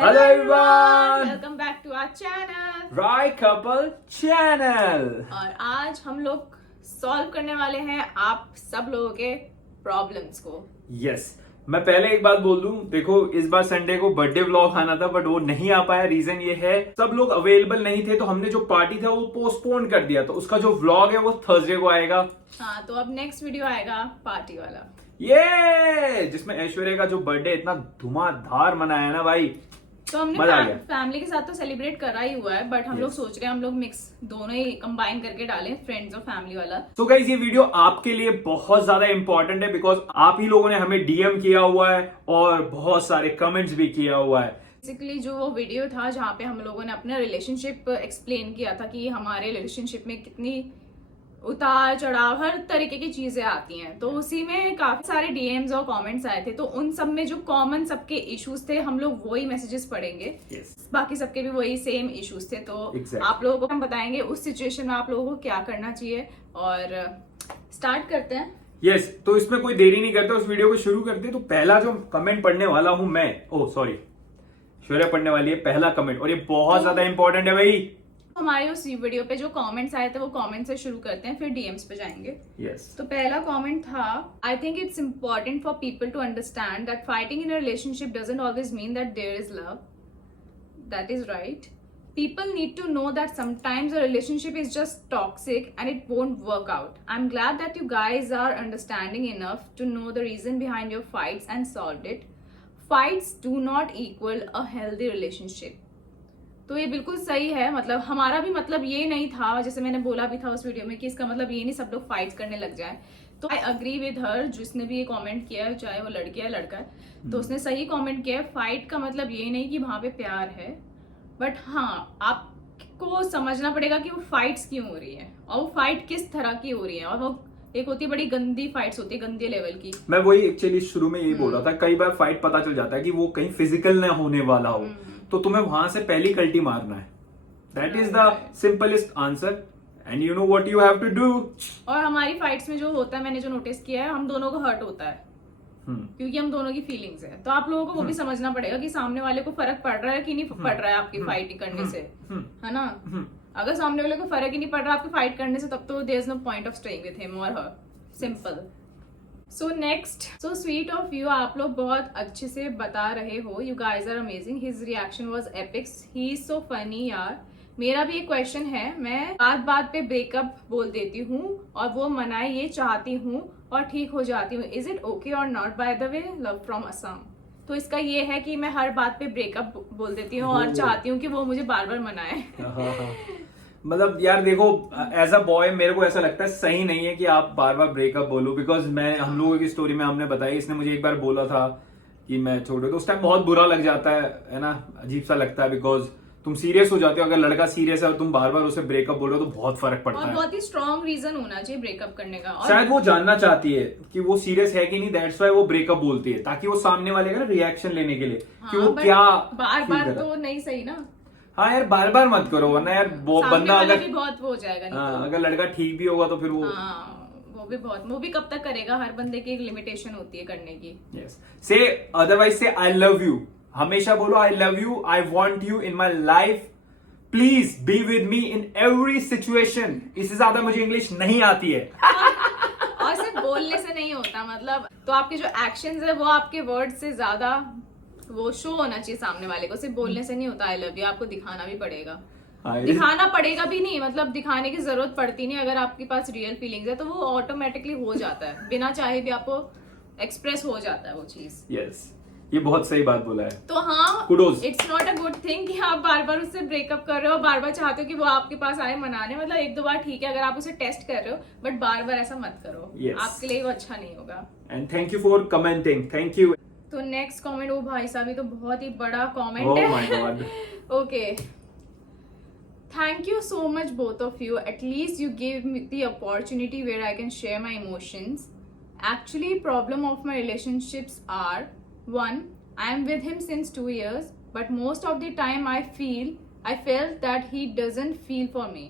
Hello everyone, welcome back to our channel Rai couple channel. और आज हम लोग सॉल्व करने वाले हैं आप सब लोगों के प्रॉब्लम्स को। यस, मैं पहले एक बात बोल दूं, देखो इस बार संडे को बर्थडे व्लॉग आना था बट वो नहीं आ पाया। रीजन ये है सब लोग अवेलेबल नहीं थे, तो हमने जो पार्टी था वो पोस्टपोन कर दिया। तो उसका जो व्लॉग है वो थर्सडे को आएगा। हाँ, तो अब नेक्स्ट वीडियो आएगा पार्टी वाला, ये जिसमें ऐश्वर्या का जो बर्थडे इतना धुआंधार मनाया ना भाई, तो हमने मजा आ गया। फैमिली के साथ तो सेलिब्रेट करा ही हुआ है, बट हम लोग सोच रहे हैं हम लोग मिक्स दोनों ही कंबाइन करके डालें, फ्रेंड्स और फैमिली वाला। तो गाइस ये वीडियो आपके लिए बहुत ज्यादा इंपॉर्टेंट है बिकॉज आप ही लोगों ने हमें डीएम किया हुआ है और बहुत सारे कमेंट्स भी किया हुआ है। बेसिकली जो वो वीडियो था जहाँ पे हम लोगों ने अपना रिलेशनशिप एक्सप्लेन किया था कि हमारे रिलेशनशिप में कितनी उतार चढ़ाव हर तरीके की चीजें आती हैं, तो उसी में काफी सारे डीएम्स और कमेंट्स आए थे। तो उन सब में जो कॉमन सबके इश्यूज थे हम लोग वही मैसेजेस पढ़ेंगे। बाकी सबके भी वही सेम इश्यूज थे, तो आप लोगों को हम बताएंगे उस सिचुएशन में आप लोगों को क्या करना चाहिए। और स्टार्ट करते हैं। यस, तो इसमें कोई देरी नहीं करते, उस वीडियो को शुरू करते हैं। तो पहला जो कमेंट पढ़ने वाला हूं मैं, सॉरी श्वर्या पढ़ने वाली है पहला कमेंट, और ये बहुत ज्यादा इंपॉर्टेंट है भाई। हमारे उस वीडियो पे जो कमेंट्स आए थे वो कमेंट से शुरू करते हैं, फिर डीएम्स पे जाएंगे। तो पहला कमेंट था, I think it's important for people to understand that fighting in a relationship doesn't always mean that there is love. That is right. People need to know that sometimes a relationship is just toxic and it won't work out. I'm glad that you guys are understanding enough to know the reason behind your fights and solved it. Fights do not equal a healthy relationship. तो ये बिल्कुल सही है। मतलब हमारा भी मतलब ये नहीं था, जैसे मैंने बोला भी था उस वीडियो में, कि इसका मतलब ये नहीं सब लोग फाइट करने लग जाए। तो आई अग्री विद हर, जिसने भी ये कमेंट किया है, चाहे वो लड़की है लड़का है, तो उसने सही कमेंट किया है। फाइट का मतलब ये नहीं कि वहां पे प्यार है, बट हाँ आपको समझना पड़ेगा कि वो फाइट्स क्यों हो रही है और वो फाइट किस तरह की हो रही है। और वो एक होती है बड़ी गंदी फाइट्स होती है, गंदे लेवल की। मैं वही एक्चुअली शुरू में यही बोल रहा था, कई बार फाइट पता चल जाता है कि वो कहीं फिजिकल न होने वाला हो, तो तुम्हें वहां से पहली कल्टी मारना है। That is the simplest answer and you know what you have to do. और हमारी फाइट्स में जो होता है, मैंने जो नोटिस किया है, हम दोनों को हर्ट होता है क्योंकि हम दोनों की फीलिंग्स है। तो आप लोगों को वो भी समझना पड़ेगा कि सामने वाले को फर्क पड़ रहा है कि नहीं पड़ रहा है आपकी फाइट करने से, है ना। अगर सामने वाले को फर्क ही नहीं पड़ रहा आपकी फाइट करने से, तब तो there is no point of staying with him और her. Simple. So next, so sweet of you, आप लोग बहुत अच्छे से बता रहे हो। You guys are amazing. His reaction was epics. He is so funny यार। मेरा भी एक क्वेश्चन है, मैं बात बात पे ब्रेकअप बोल देती हूँ और वो मनाए ये चाहती हूँ और ठीक हो जाती हूँ। इज इट ओके और not? By the way, love from Assam. तो इसका ये है कि मैं हर बात पे ब्रेकअप बोल देती हूँ और चाहती हूँ कि वो मुझे बार बार मनाए। मतलब यार देखो, एज अ बॉय मेरे को ऐसा लगता है सही नहीं है कि आप बार बार ब्रेकअप बोलो। बिकॉज मैं, हम लोगों की स्टोरी में हमने बताई, इसने मुझे एक बार बोला था कि मैं छोड़ दो, तो उस टाइम बहुत बुरा लग जाता है ना, अजीब सा लगता है। बिकॉज तुम सीरियस हो जाते हो, अगर लड़का सीरियस है और तुम बार बार उसे ब्रेकअप बोल रहे हो तो बहुत फर्क पड़ता है। और बहुत ही स्ट्रॉन्ग रीजन होना चाहिए ब्रेकअप करने का। और शायद वो जानना चाहती है कि वो सीरियस है कि नहीं, दैट्स वाई वो ब्रेकअप बोलती है, ताकि वो सामने वाले का रिएक्शन लेने के लिए कि वो क्या बार बार तो नहीं सही ना। हाँ यार, बार बार मत करो, वरना यार वो बंदा अगर भी बहुत वो हो जाएगा नहीं। हाँ, अगर लड़का ठीक भी होगा तो फिर वो वो भी कब तक करेगा। हर बंदे की एक लिमिटेशन होती है करने की। यस, से अदरवाइज से आई लव यू। हमेशा बोलो आई love you, I want you in my life, please be with me in every situation. इससे ज्यादा मुझे इंग्लिश नहीं आती है। और सिर्फ बोलने से नहीं होता, मतलब तो आपके जो एक्शंस है वो आपके वर्ड से ज्यादा वो शो होना चाहिए सामने वाले को। सिर्फ बोलने से नहीं होता आई लव यू, आपको दिखाना भी पड़ेगा। दिखाना पड़ेगा भी नहीं, मतलब दिखाने की जरूरत पड़ती नहीं। अगर आपके पास रियल फीलिंग्स है तो वो ऑटोमेटिकली हो जाता है, बिना चाहे भी आपको एक्सप्रेस हो जाता है वो चीज। यस, ये बहुत सही बात बोला है। तो हाँ, it's not a good thing कि आप बार बार उससे ब्रेकअप कर रहे हो, बार बार चाहते हो कि वो आपके पास आए मनाने। मतलब एक दो बार ठीक है अगर आप उसे टेस्ट कर रहे हो, बट बार बार ऐसा मत करो। आपके लिए वो अच्छा नहीं होगा। And thank you for commenting, thank you. तो नेक्स्ट कमेंट, ओ भाई साहब ये तो बहुत ही बड़ा कमेंट है। Oh my god. Okay, thank you so much both of you. At least you give me the opportunity where I can share my emotions. Actually, problem of my relationships are, 1, I am with him since 2 years, but most of the time I felt that he doesn't feel for me.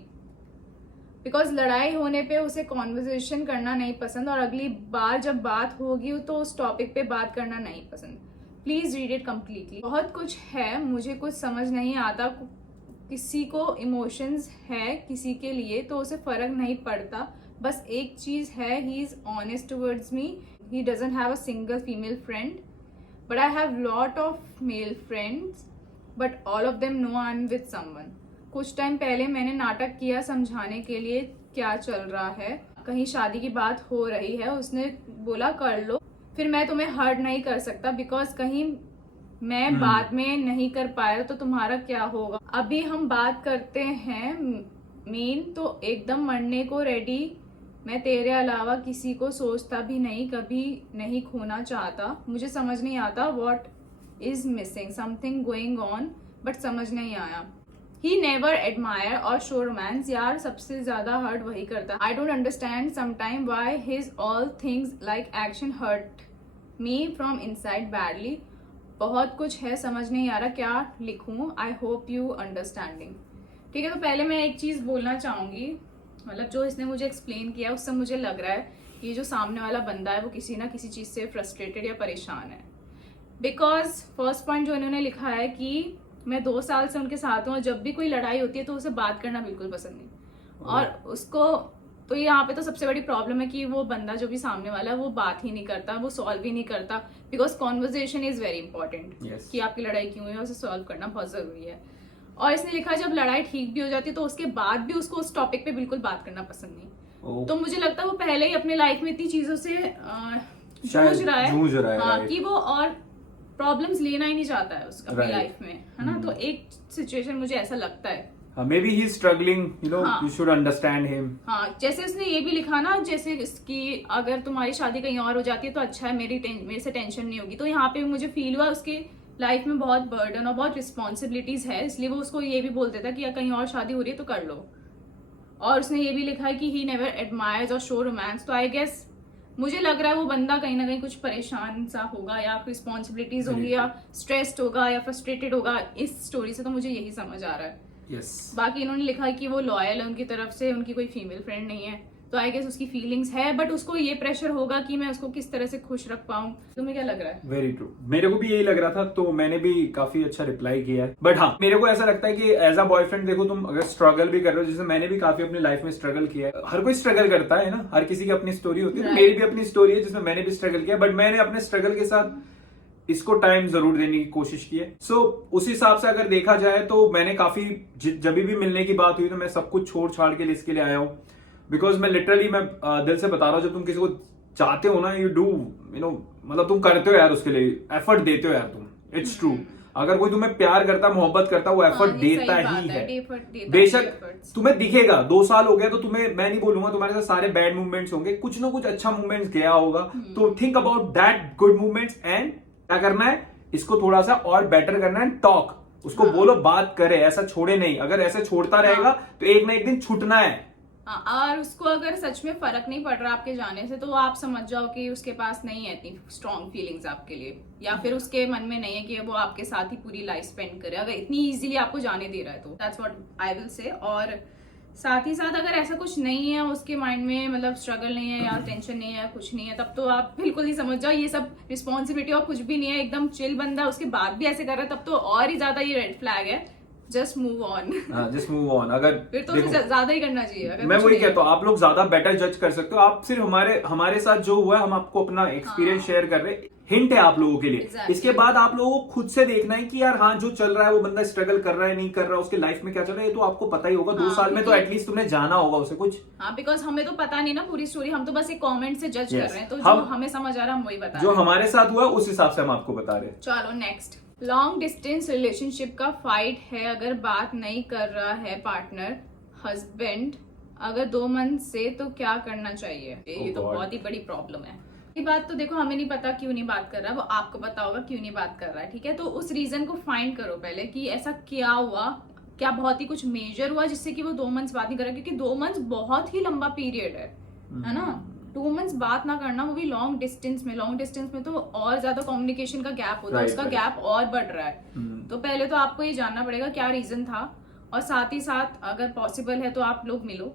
Because लड़ाई होने पे उसे conversation करना नहीं पसंद और अगली बार जब बात होगी तो उस टॉपिक पे बात करना नहीं पसंद. Please read it completely. बहुत कुछ है, मुझे कुछ समझ नहीं आता। किसी को इमोशंस है किसी के लिए तो उसे फर्क नहीं पड़ता। बस एक चीज है, he is honest towards me, he doesn't have a single female friend, but I have lot of male friends, but all of them know I am with someone. कुछ टाइम पहले मैंने नाटक किया समझाने के लिए क्या चल रहा है, कहीं शादी की बात हो रही है, उसने बोला कर लो, फिर मैं तुम्हें हर्ट नहीं कर सकता बिकॉज कहीं मैं बाद में नहीं कर पाया तो तुम्हारा क्या होगा। अभी हम बात करते हैं मीन तो एकदम मरने को रेडी, मैं तेरे अलावा किसी को सोचता भी नहीं, कभी नहीं खोना चाहता। मुझे समझ नहीं आता what is missing, something going on, but समझ नहीं आया। He never admire or show romance, यार सबसे ज्यादा हर्ट वही करता। I don't understand sometime why his all things like action hurt me from inside badly। बहुत कुछ है, समझ नहीं आ रहा क्या लिखूं। I hope you understanding। ठीक है, तो पहले मैं एक चीज बोलना चाहूंगी, मतलब जो इसने मुझे एक्सप्लेन किया उससे मुझे लग रहा है ये जो सामने वाला बंदा है वो किसी ना किसी चीज से फ्रस्ट्रेटेड या परेशान है। बिकॉज फर्स्ट पॉइंट जो इन्होंने लिखा है कि मैं 2 साल से उनके साथ हूँ, जब भी कोई लड़ाई होती है तो उसे बात करना बिल्कुल पसंद नहीं। और उसको तो यहाँ पे तो सबसे बड़ी प्रॉब्लम है कि वो बंदा जो भी सामने वाला है वो बात ही नहीं करता, वो सॉल्व ही नहीं करता, because conversation is very important कि आपकी लड़ाई क्यों है, उसे सॉल्व करना बहुत जरूरी है। और इसने लिखा जब लड़ाई ठीक भी हो जाती है तो उसके बाद भी उसको उस टॉपिक पे बिल्कुल बात करना पसंद नहीं। तो मुझे लगता है वो पहले ही अपने लाइफ में इतनी चीजों से जूझ रहा है हाँ, कि वो और प्रॉब्लम्स लेना ही नहीं चाहता है उसका अपनी लाइफ में, है ना। तो एक सिचुएशन मुझे ऐसा लगता है maybe he is struggling, you know, you should understand him। हाँ, जैसे उसने ये भी लिखा ना, जैसे इसकी अगर तुम्हारी शादी कहीं और हो जाती है तो अच्छा है, मेरे से टेंशन नहीं होगी। तो यहाँ पे मुझे फील हुआ उसके लाइफ में बहुत बर्डन और बहुत रिस्पॉन्सिबिलिटीज है, इसलिए वो उसको ये भी बोल देता कि कहीं और शादी हो रही है तो कर लो। और उसने ये भी लिखा है कि ही नेवर एडमायर्स और शो रोमांस। तो आई गेस मुझे लग रहा है वो बंदा कहीं ना कहीं कुछ परेशान सा होगा या रिस्पॉन्सिबिलिटीज होंगी या स्ट्रेस्ड होगा या फ्रस्ट्रेटेड होगा। इस स्टोरी से तो मुझे यही समझ आ रहा है। बाकी इन्होंने लिखा है कि वो लॉयल है उनकी तरफ से, उनकी कोई फीमेल फ्रेंड नहीं है, तो आई गेस उसकी फीलिंग्स है, बट उसको ये प्रेशर होगा कि मैं उसको किस तरह से खुश रख पाऊं। तुम्हें क्या लग रहा है? वेरी ट्रू, मेरे को भी यही लग रहा था, तो मैंने भी काफी अच्छा रिप्लाई किया है। बट हाँ, मेरे को ऐसा लगता है कि एज अ बॉयफ्रेंड देखो, तुम अगर स्ट्रगल भी कर रहे हो, जैसे मैंने भी काफी अपनी लाइफ में स्ट्रगल किया है, हर कोई स्ट्रगल करता है ना, हर किसी की अपनी स्टोरी होती है। मेरी भी अपनी स्टोरी है जिसमें मैंने भी स्ट्रगल किया, बट मैंने अपने स्ट्रगल के साथ इसको टाइम जरूर देने की कोशिश की है। सो उस हिसाब से अगर देखा जाए तो मैंने काफी जब भी मिलने की बात हुई तो मैं सब कुछ छोड़ छाड़ के इसके लिए आया हूँ। बिकॉज मैं लिटरली मैं दिल से बता रहा हूँ, जब तुम किसी को चाहते हो ना, यू डू, यू नो, मतलब तुम करते हो यार, उसके लिए एफर्ट देते हो यार तुम। इट्स ट्रू, अगर कोई तुम्हें प्यार करता, मोहब्बत करता, वो एफर्ट देता ही है। बेशक तुम्हें दिखेगा 2 साल हो गया तो तुम्हें, मैं नहीं बोलूंगा तुम्हारे साथ सारे बैड मूवमेंट्स होंगे, कुछ ना कुछ अच्छा मूवमेंट्स गया होगा, तो think about that good movements and क्या करना है, इसको थोड़ा सा और बेटर करना है। टॉक, उसको बोलो, बात करे, ऐसा छोड़े नहीं। अगर ऐसे छोड़ता रहेगा तो एक ना एक दिन छूटना है। और उसको अगर सच में फर्क नहीं पड़ रहा आपके जाने से, तो आप समझ जाओ कि उसके पास नहीं है इतनी स्ट्रॉन्ग फीलिंग्स आपके लिए, या फिर उसके मन में नहीं है कि वो आपके साथ ही पूरी लाइफ स्पेंड करे, अगर इतनी इजीली आपको जाने दे रहा है तो that's what I will say. और साथ ही साथ अगर ऐसा कुछ नहीं है उसके माइंड में, मतलब स्ट्रगल नहीं है या टेंशन नहीं है, कुछ नहीं है, तब तो आप बिल्कुल ही समझ जाओ ये सब रिस्पॉन्सिबिलिटी और कुछ भी नहीं है, एकदम चिल बंदा, उसके बाद भी ऐसे कर रहा है, तब तो और ही ज्यादा ये रेड फ्लैग है। Just move on, just move on. अगर फिर तो ज्यादा ही करना चाहिए। अगर मैं वही कहता हूँ, आप लोग ज्यादा बेटर जज कर सकते हो। आप सिर्फ हमारे साथ जो हुआ है, हम आपको अपना एक्सपीरियंस शेयर कर रहे हैं, हिंट है आप लोगों के लिए। इसके बाद आप लोगों को खुद से देखना है कि यार हाँ, जो चल रहा है वो बंदा स्ट्रगल कर रहा है, नहीं कर रहा, उसके लाइफ में क्या चल रहा है, ये तो आपको पता ही होगा। 2 साल में तो एटलीस्ट तुमने जाना होगा उसे कुछ। हाँ, बिकॉज हमें तो पता नहीं ना पूरी स्टोरी, हम तो बस एक कमेंट से जज कर रहे हैं, तो जो हमें समझ आ रहा है हम वही बता रहे हैं, जो हमारे साथ हुआ उस हिसाब से हम आपको बता रहे हैं। चलो नेक्स्ट, लॉन्ग डिस्टेंस रिलेशनशिप का फाइट है, अगर बात नहीं कर रहा है पार्टनर हस्बैंड अगर 2 मंथ से, तो क्या करना चाहिए? ये तो बहुत ही बड़ी प्रॉब्लम है। ये बात तो देखो, हमें नहीं पता क्यों नहीं बात कर रहा है, वो आपको पता होगा क्यों नहीं बात कर रहा है, ठीक है। तो उस रीजन को फाइंड करो पहले कि ऐसा क्या हुआ, क्या बहुत ही कुछ मेजर हुआ जिससे कि वो 2 मंथ्स बात नहीं कर रहा, क्योंकि 2 मंथ्स बहुत ही लंबा पीरियड है ना। 2 मंथ्स बात ना करना, वो भी लॉन्ग डिस्टेंस में तो और ज्यादा कम्युनिकेशन का गैप होता है, उसका गैप और बढ़ रहा है। तो पहले तो आपको ये जानना पड़ेगा क्या रीजन था, और साथ ही साथ अगर पॉसिबल है तो आप लोग मिलो,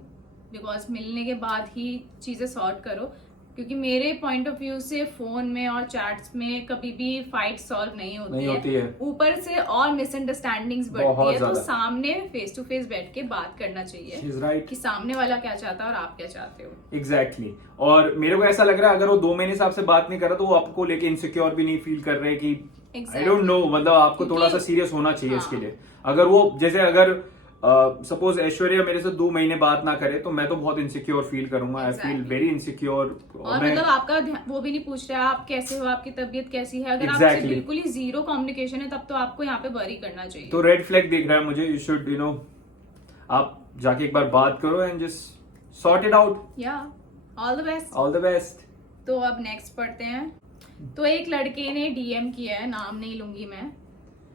बिकॉज मिलने के बाद ही चीजें सॉर्ट करो। क्योंकि मेरे पॉइंट ऑफ व्यू से फोन में और चैट्स में कभी भी फाइट सॉल्व नहीं होती है। ऊपर से और मिसअंडरस्टैंडिंग्स बढ़ती है, तो सामने फेस टू फेस बैठ के बात करना चाहिए right. कि सामने वाला क्या चाहता है और आप क्या चाहते हो। एग्जैक्टली और मेरे को ऐसा लग रहा है अगर वो 2 महीने से आपसे बात नहीं कर रहा तो वो आपको लेके इनसिक्योर भी नहीं फील कर रहे कि आई डोंट नो, मतलब आपको थोड़ा सा सीरियस होना चाहिए इसके लिए। अगर वो जैसे अगर सपोज ऐश्वर्या मेरे से 2 महीने बात ना करे तो मैं तो बहुत इनसिक्योर फील करूंगा। I feel very insecure. और मतलब आपका वो भी नहीं पूछ रहा है आप कैसे हो, आपकी तबीयत कैसी है। अगर आपसे बिल्कुल ही जीरो कम्युनिकेशन है तब तो आपको यहाँ पे वरी करना चाहिए। तो रेड फ्लैग दिख रहा है मुझे। यू शुड आप जाके एक बार बात करो and just sort it out. या all the best. All the best. तो अब नेक्स्ट पढ़ते हैं। तो एक लड़के ने डीएम किया है, नाम नहीं लूंगी मैं।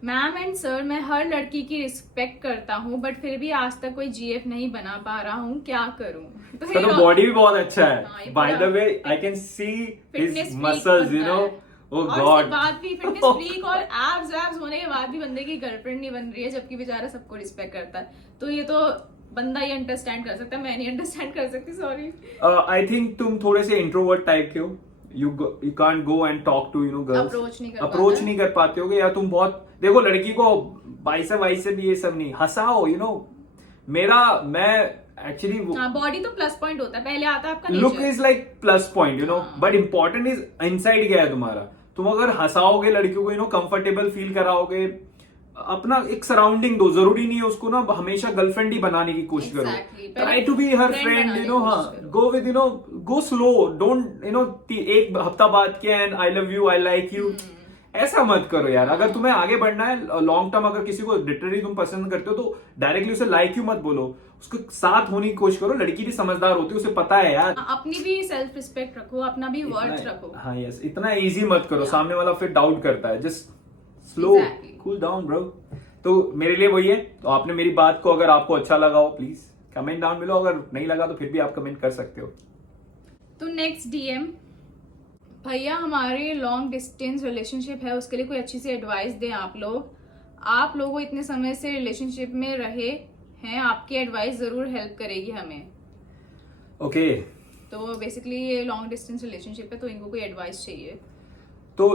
मैम एंड सर, मैं हर लड़की की रिस्पेक्ट करता हूँ बट फिर भी आज तक कोई जीएफ नहीं बना पा रहा हूँ, क्या करूँ? तो बॉडी भी बहुत अच्छा है। By the way I can see his muscles, you know. Oh God. बात भी फिटनेस फ्रीक और एब्स होने के बाद भी बंदे की गर्लफ्रेंड नहीं बन रही है, जबकि बेचारा सबको रिस्पेक्ट करता है। तो ये तो बंदा ही अंडरस्टैंड कर सकता है, मैं नहीं अंडरस्टैंड कर सकती, सॉरी। आई थिंक तुम थोड़े से इंट्रोवर्ट टाइप के हो। You can't go and talk to girls. Approach नहीं कर पाते होगे, या तुम बहुत देखो लड़की को बाई से भी ये सब नहीं हंसाओ, मैं एक्चुअली बॉडी तो प्लस पॉइंट होता है, पहले आता है आपका look is like plus point, but important is inside क्या है तुम्हारा। तुम अगर हंसाओगे लड़कियों को, कंफर्टेबल फील कराओगे, अपना एक सराउंडिंग दो। जरूरी नहीं है उसको ना हमेशा गर्लफ्रेंड ही बनाने की कोशिश करो। Try to be her friend, हाँ। Go with go slow, don't एक हफ्ता बाद किया and I love you, I like you, ऐसा मत करो यार। अगर तुम्हें आगे बढ़ना है लॉन्ग टर्म, अगर किसी को लिटरली तुम पसंद करते हो तो डायरेक्टली उसे लाइक यू मत बोलो, उसके साथ होने की कोशिश करो। लड़की भी समझदार होती है, उसे पता है यार। अपनी भी सेल्फ रिस्पेक्ट रखो, अपना भी वर्थ रखो। हाँ यस, इतना इजी मत करो, सामने वाला फिर डाउट करता है। Just slow, cool down bro. तो मेरे लिए वही है। तो आपने मेरी बात को, अगर आपको अच्छा लगा हो प्लीज कमेंट डाउन बिलो, अगर नहीं लगा तो फिर भी आप कमेंट कर सकते हो। तो नेक्स्ट डीएम, भैया हमारे लॉन्ग डिस्टेंस रिलेशनशिप है, उसके लिए कोई अच्छी सी एडवाइस दें आप लोग। आप लोग इतने समय से रिलेशनशिप में रहे हैं, आपकी एडवाइस जरूर हेल्प करेगी हमें। ओके तो बेसिकली ये लॉन्ग डिस्टेंस रिलेशनशिप है, तो इनको कोई एडवाइस चाहिए। तो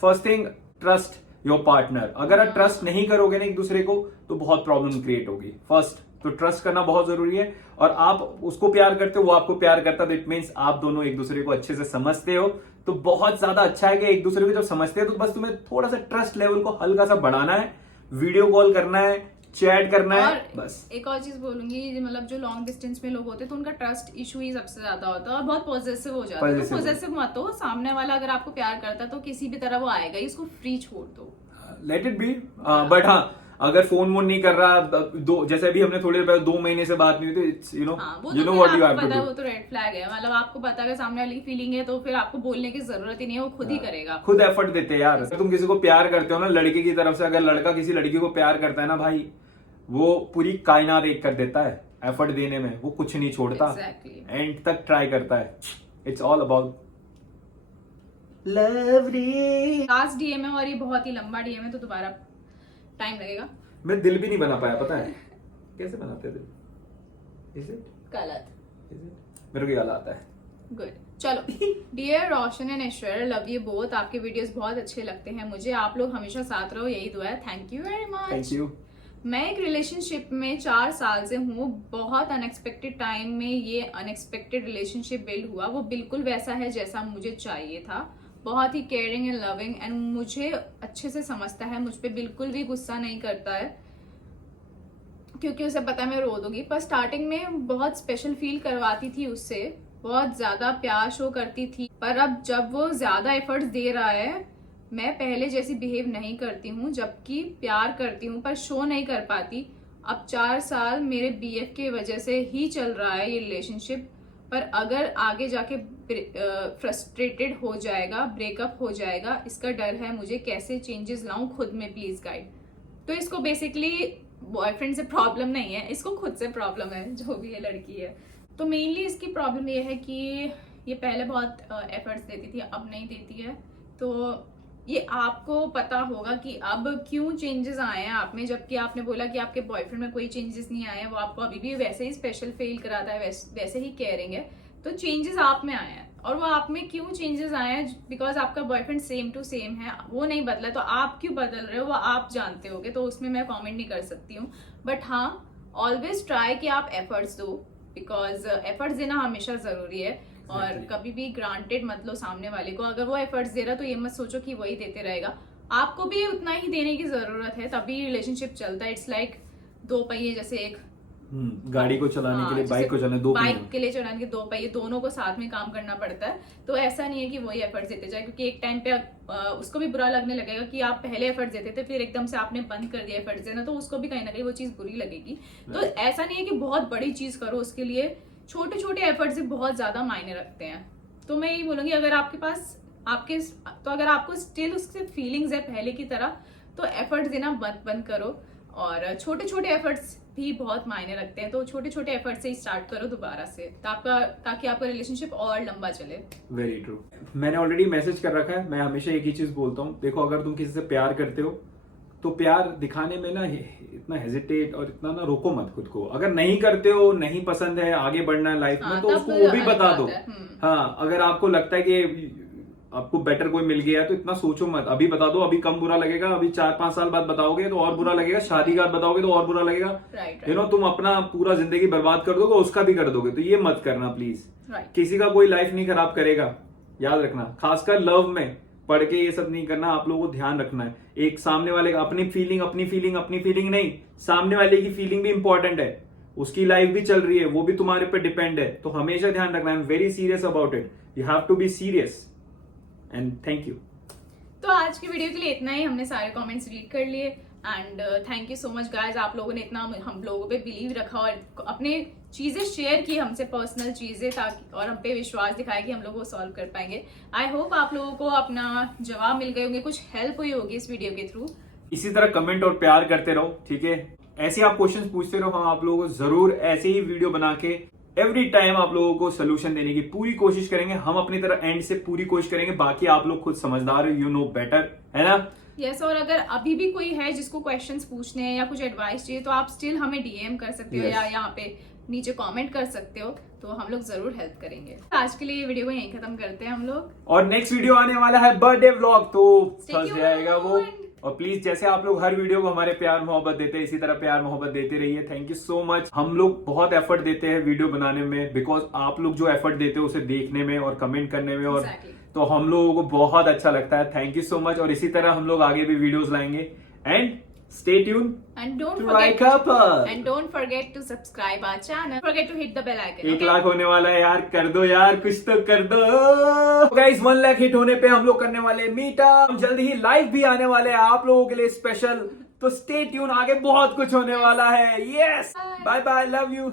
first thing, trust your partner. अगर आप ट्रस्ट नहीं करोगे ना एक दूसरे को तो बहुत प्रॉब्लम क्रिएट होगी। फर्स्ट तो ट्रस्ट करना बहुत जरूरी है। और आप उसको प्यार करते हो, वो आपको प्यार करता है, तो इट मीन्स आप दोनों एक दूसरे को अच्छे से समझते हो। तो बहुत ज्यादा अच्छा है कि एक दूसरे को जब समझते हैं तो बस तुम्हें थोड़ा सा ट्रस्ट लेवल को हल्का सा बढ़ाना है, वीडियो कॉल करना है, चैट करना है, बस। एक और चीज बोलूंगी, मतलब जो लॉन्ग डिस्टेंस में लोग होते हैं तो उनका ट्रस्ट इशू ही सबसे ज्यादा होता है और बहुत पॉजिटिव हो जाता है। तो पॉजिटिव मत हो, सामने वाला अगर आपको प्यार करता है तो किसी भी तरह वो आएगा ही, उसको फ्री छोड़ दो, लेट इट बी। बट हाँ, अगर फोन वोन नहीं कर रहा, जैसे अभी हमने थोड़ी देर पहले 2 महीने से बात नहीं हुई थी, you know what you have to do. वो तो रेड फ्लैग है। मतलब आपको पता है सामने वाले की फीलिंग है तो फिर आपको बोलने की जरूरत ही नहीं है, वो खुद ही करेगा। खुद एफर्ट देते हैं यार। तुम किसी को प्यार करते हो ना, लड़के की तरफ से अगर लड़का किसी लड़की को प्यार करता है ना भाई, वो पूरी कायनात एक कर देता है एफर्ट देने में। वो कुछ नहीं छोड़ता, एंड तक ट्राई करता है। It's all about lovely. Last DM है और ये बहुत ही लंबा डीएम है, तो दोबारा टाइम लगेगा। मैं दिल भी नहीं बना पाया, पता है कैसे बनाते दिल? Is it? गलत। मेरे को याद आता है। गुड, चलो। Dear Roshan and Aishwarya, love you both. आपके वीडियोस बहुत अच्छे लगते हैं मुझे, आप लोग हमेशा साथ रहो, यही दुआ है। Thank you very much. Thank you. मैं एक रिलेशनशिप में 4 साल से हूँ। बहुत अनएक्सपेक्टेड टाइम में ये अनएक्सपेक्टेड रिलेशनशिप बिल्ड हुआ। वो बिल्कुल वैसा है जैसा मुझे चाहिए था। बहुत ही केयरिंग एंड लविंग, एंड मुझे अच्छे से समझता है, मुझ पे बिल्कुल भी गुस्सा नहीं करता है क्योंकि उसे पता है मैं रो दूंगी। पर स्टार्टिंग में बहुत स्पेशल फील करवाती थी उससे, बहुत ज्यादा प्यार शो करती थी। पर अब जब वो ज्यादा एफर्ट्स दे रहा है, मैं पहले जैसी बिहेव नहीं करती हूँ, जबकि प्यार करती हूँ पर शो नहीं कर पाती। अब 4 साल मेरे बीएफ के वजह से ही चल रहा है ये रिलेशनशिप, पर अगर आगे जाके फ्रस्ट्रेटेड हो जाएगा, ब्रेकअप हो जाएगा, इसका डर है मुझे। कैसे चेंजेस लाऊं खुद में, प्लीज गाइड। तो इसको बेसिकली बॉयफ्रेंड से प्रॉब्लम नहीं है, इसको खुद से प्रॉब्लम है, जो भी ये लड़की है। तो मेनली इसकी प्रॉब्लम ये है कि ये पहले बहुत एफर्ट्स देती थी, अब नहीं देती है। तो ये आपको पता होगा कि अब क्यों चेंजेस आए हैं आप में, जबकि आपने बोला कि आपके बॉयफ्रेंड में कोई चेंजेस नहीं आए हैं। वो आपको अभी भी वैसे ही स्पेशल फील कराता है, वैसे ही केयरिंग है। तो चेंजेस आप में आए हैं, और वो आप में क्यों चेंजेस आए हैं, बिकॉज आपका बॉयफ्रेंड सेम टू सेम है, वो नहीं बदला, तो आप क्यों बदल रहे हो वो आप जानते होगे, तो उसमें मैं कमेंट नहीं कर सकती हूँ। बट हाँ, ऑलवेज ट्राई कि आप एफर्ट्स दो, बिकॉज एफर्ट्स देना हमेशा जरूरी है। और कभी भी ग्रांटेड मत लो सामने वाले को। अगर वो एफर्ट्स दे रहा तो ये मत सोचो कि वही देते रहेगा, आपको भी उतना ही देने की जरूरत है, तभी रिलेशनशिप चलता है। इट्स लाइक दो पहिए जैसे एक गाड़ी को चलाने के लिए, बाइक को चलाने दो बाइक के लिए चलाने के दो पहिए, दोनों को साथ में काम करना पड़ता है। तो ऐसा नहीं है कि वही एफर्ट्स देते जाए, क्योंकि एक टाइम पे उसको भी बुरा लगने लगेगा कि आप पहले एफर्ट्स देते थे, फिर एकदम से आपने बंद कर दिया एफर्ट्स देना, तो उसको भी कहीं ना कहीं वो चीज बुरी लगेगी। तो ऐसा नहीं है कि बहुत बड़ी चीज करो, उसके लिए छोटे छोटे एफर्ट्स भी बहुत ज्यादा मायने रखते हैं। तो मैं यही बोलूंगी, अगर आपके पास तो अगर आपको स्टिल उससे फीलिंग्स है पहले की तरह, तो एफर्ट्स देना बंद करो। और छोटे छोटे एफर्ट्स भी बहुत मायने रखते हैं, तो छोटे छोटे एफर्ट से ही स्टार्ट करो दोबारा से, ताकि आपका रिलेशनशिप और लंबा चले। Very true. मैंने ऑलरेडी मैसेज कर रखा है, मैं हमेशा एक ही चीज बोलता हूँ, देखो अगर तुम किसी से प्यार करते हो तो प्यार दिखाने में ना इतना हेजिटेट और इतना ना रोको मत खुद को। अगर नहीं करते हो, नहीं पसंद है, आगे बढ़ना है लाइफ में, तो उसको वो भी बता दो। हाँ, अगर आपको लगता है कि आपको बेटर कोई मिल गया है तो इतना सोचो मत, अभी बता दो, अभी कम बुरा लगेगा, अभी 4-5 साल बाद बताओगे तो और बुरा लगेगा, शादी के बाद बताओगे तो और बुरा लगेगा। यू नो, तुम अपना पूरा जिंदगी बर्बाद कर दोगे, उसका भी कर दोगे, तो ये मत करना प्लीज। किसी का कोई लाइफ नहीं खराब करेगा, याद रखना। खासकर लव में पढ़ के ये सब नहीं करना, आप लोगों को ध्यान रखना है। एक सामने वाले का अपनी फीलिंग नहीं, सामने वाले की फीलिंग भी इंपॉर्टेंट है, उसकी लाइफ भी चल रही है, वो भी तुम्हारे पे डिपेंड है, तो हमेशा ध्यान रखना। I am very serious about it, you have to be serious and thank you. तो आज की वीडियो के लिए इतना ही, हमने सारे कमेंट्स रीड कर लिए and thank you so much guys, आप लोगों ने इतना हम लोगों पे बिलीव रखा और अपने चीजें शेयर की हमसे, पर्सनल चीजें, ताकि और हम पे विश्वास दिखाया कि हम लोग वो सॉल्व कर पाएंगे। आई होप आप लोगों को अपना जवाब मिल गए होंगे, कुछ हेल्प हुई होगी इस वीडियो के थ्रू। इसी तरह कमेंट और प्यार करते रहो, ठीक है? ऐसे आप क्वेश्चंस पूछते रहो, हम आप लोगों को जरूर ऐसे ही वीडियो बना के एवरी टाइम आप लोगों को सोल्यूशन देने की पूरी कोशिश करेंगे। हम अपनी तरह एंड से पूरी कोशिश करेंगे, बाकी आप लोग खुद समझदार हो, यू नो बेटर, है ना? यस और अगर अभी भी कोई है जिसको क्वेश्चंस पूछने हैं या कुछ एडवाइस चाहिए, तो आप स्टिल हमें डीएम कर सकते हो या यहाँ पे नीचे कमेंट कर सकते हो, तो हम लोग जरूर हेल्प करेंगे। आज के लिए ये वीडियो को यहीं खत्म करते हैं हम लोग, और नेक्स्ट वीडियो आने वाला है बर्थडे व्लॉग, तो Stay जाएगा वो। tuned. और प्लीज जैसे आप लोग हर वीडियो को हमारे प्यार मोहब्बत देते हैं, इसी तरह प्यार मोहब्बत देते रहिए। Thank you so much. हम लोग बहुत एफर्ट देते हैं वीडियो बनाने में, बिकॉज आप लोग जो एफर्ट देते हो उसे देखने में और कमेंट करने में, और तो हम लोगों को बहुत अच्छा लगता है। Thank you so much. और इसी तरह हम लोग आगे भी वीडियोस लाएंगे and stay tuned and don't to forget like up and don't forget to subscribe our channel, forget to hit the bell icon। 1 lakh होने वाला है यार, कर दो यार, कुछ तो कर दो गाइस। 1 लाख हिट होने पे हम लोग करने वाले मीटअप, हम जल्दी ही लाइव भी आने वाले हैं आप लोगों के लिए स्पेशल, तो स्टे ट्यून, आगे बहुत कुछ होने वाला है। Yes, bye bye, love you.